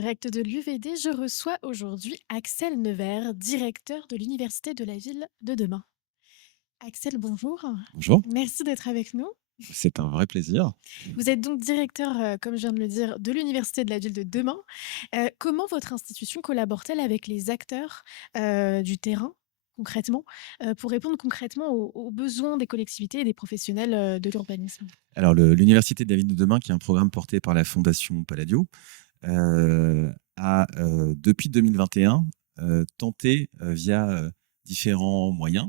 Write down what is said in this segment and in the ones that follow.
direct de l'UVD, je reçois aujourd'hui Axel Nevers, directeur de l'Université de la ville de demain. Axel, bonjour. Bonjour, Merci d'être avec nous. c'est un vrai plaisir. Vous êtes donc directeur, comme je viens de le dire, de l'Université de la ville de demain. Comment votre institution collabore-t-elle avec les acteurs du terrain, concrètement, pour répondre concrètement aux besoins des collectivités et des professionnels de l'urbanisme? Alors, l'Université de la Ville de demain, qui est un programme porté par la Fondation Palladio, a, depuis 2021, tenté, via différents moyens,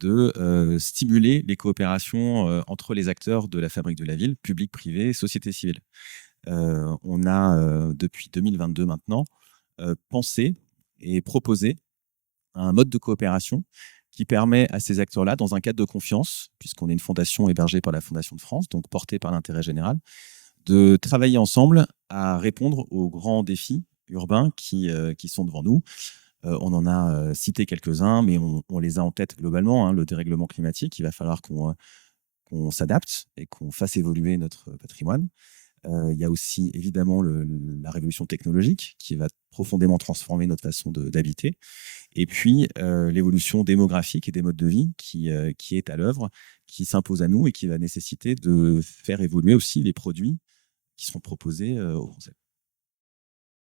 de stimuler les coopérations entre les acteurs de la fabrique de la ville, public, privé, société civile. On a, depuis 2022 maintenant, pensé et proposé un mode de coopération qui permet à ces acteurs-là, dans un cadre de confiance, puisqu'on est une fondation hébergée par la Fondation de France, donc portée par l'intérêt général, de travailler ensemble à répondre aux grands défis urbains qui sont devant nous. On en a cité quelques-uns, mais on les a en tête globalement, hein. Le dérèglement climatique, il va falloir qu'on s'adapte et qu'on fasse évoluer notre patrimoine. Il y a aussi évidemment la révolution technologique qui va profondément transformer notre façon d'habiter. Et puis, l'évolution démographique et des modes de vie qui est à l'œuvre, qui s'impose à nous et qui va nécessiter de faire évoluer aussi les produits qui seront proposés aux Français.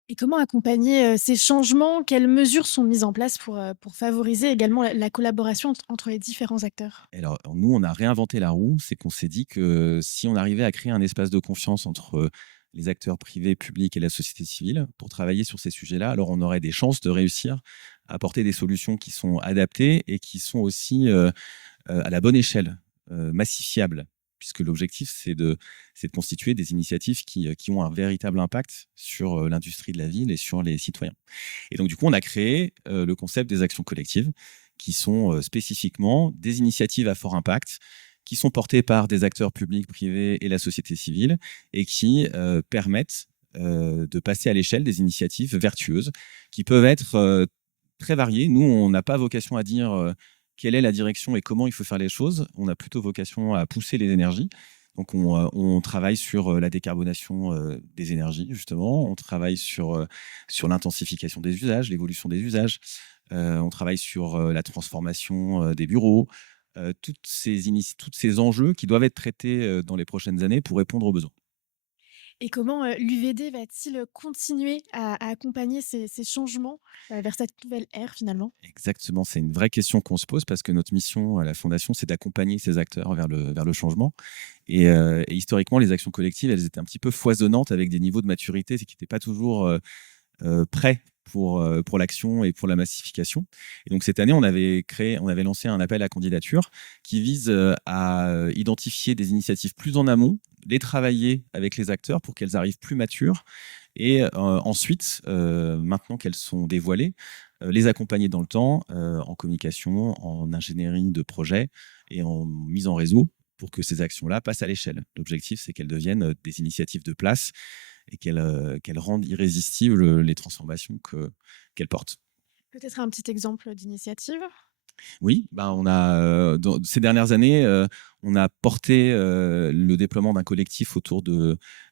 Et comment accompagner, ces changements? Quelles mesures sont mises en place pour favoriser également la collaboration entre les différents acteurs? Et alors, nous, on a réinventé la roue, c'est qu'on s'est dit que si on arrivait à créer un espace de confiance entre les acteurs privés, publics et la société civile pour travailler sur ces sujets-là, alors on aurait des chances de réussir à apporter des solutions qui sont adaptées et qui sont aussi à la bonne échelle, massifiables, puisque l'objectif, c'est de constituer des initiatives qui ont un véritable impact sur l'industrie de la ville et sur les citoyens. Et donc, du coup, on a créé le concept des actions collectives, qui sont spécifiquement des initiatives à fort impact, qui sont portées par des acteurs publics, privés et la société civile, et qui permettent de passer à l'échelle des initiatives vertueuses, qui peuvent être très variées. Nous, on n'a pas vocation à dire quelle est la direction et comment il faut faire les choses. On a plutôt vocation à pousser les énergies. Donc, on travaille sur la décarbonation des énergies, justement. On travaille sur l'intensification des usages, l'évolution des usages. On travaille sur la transformation des bureaux. Toutes ces enjeux qui doivent être traités dans les prochaines années pour répondre aux besoins. Et comment, l'UVD va-t-il continuer à accompagner ces changements, vers cette nouvelle ère finalement? Exactement, c'est une vraie question qu'on se pose parce que notre mission à la Fondation, c'est d'accompagner ces acteurs vers le changement. Et historiquement, les actions collectives, elles étaient un petit peu foisonnantes avec des niveaux de maturité qui n'étaient pas toujours prêts pour l'action et pour la massification. Et donc cette année, on avait lancé un appel à candidature qui vise à identifier des initiatives plus en amont, les travailler avec les acteurs pour qu'elles arrivent plus matures et ensuite, maintenant qu'elles sont dévoilées, les accompagner dans le temps, en communication, en ingénierie de projet et en mise en réseau pour que ces actions-là passent à l'échelle. L'objectif, c'est qu'elles deviennent des initiatives de place et qu'elles rendent irrésistibles les transformations qu'elles portent. Peut-être un petit exemple d'initiative? Oui, bah, dans ces dernières années, on a porté le déploiement d'un collectif autour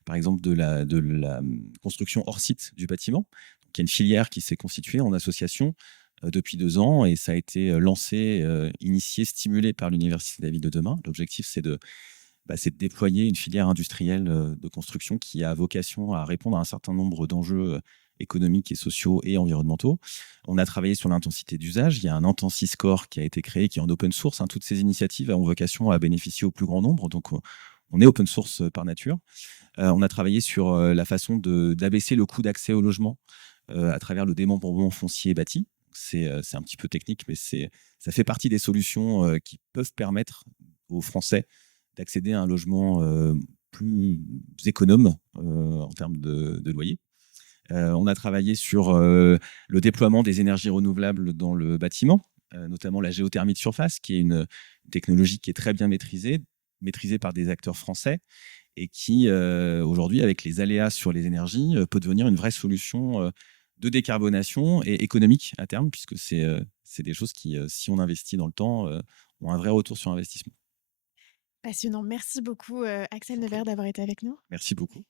par exemple, de la construction hors site du bâtiment. Donc, il y a une filière qui s'est constituée en association depuis 2 ans et ça a été lancé, initié, stimulé par l'Université de la Ville de demain. L'objectif, c'est de déployer une filière industrielle de construction qui a vocation à répondre à un certain nombre d'enjeux économiques et sociaux et environnementaux. On a travaillé sur l'intensité d'usage. Il y a un Intensi-Score qui a été créé, qui est en open source, hein. Toutes ces initiatives ont vocation à bénéficier au plus grand nombre. Donc, on est open source par nature. On a travaillé sur la façon d'abaisser le coût d'accès au logement à travers le démembrement foncier bâti. C'est un petit peu technique, mais ça fait partie des solutions qui peuvent permettre aux Français d'accéder à un logement plus économe en termes de loyer. On a travaillé sur le déploiement des énergies renouvelables dans le bâtiment, notamment la géothermie de surface, qui est une technologie qui est très bien maîtrisée par des acteurs français et qui, aujourd'hui, avec les aléas sur les énergies, peut devenir une vraie solution de décarbonation et économique à terme, puisque c'est des choses qui, si on investit dans le temps, ont un vrai retour sur investissement. Passionnant. Merci beaucoup, Je Axel vous en Nevers prie. d'avoir été avec nous. Merci beaucoup.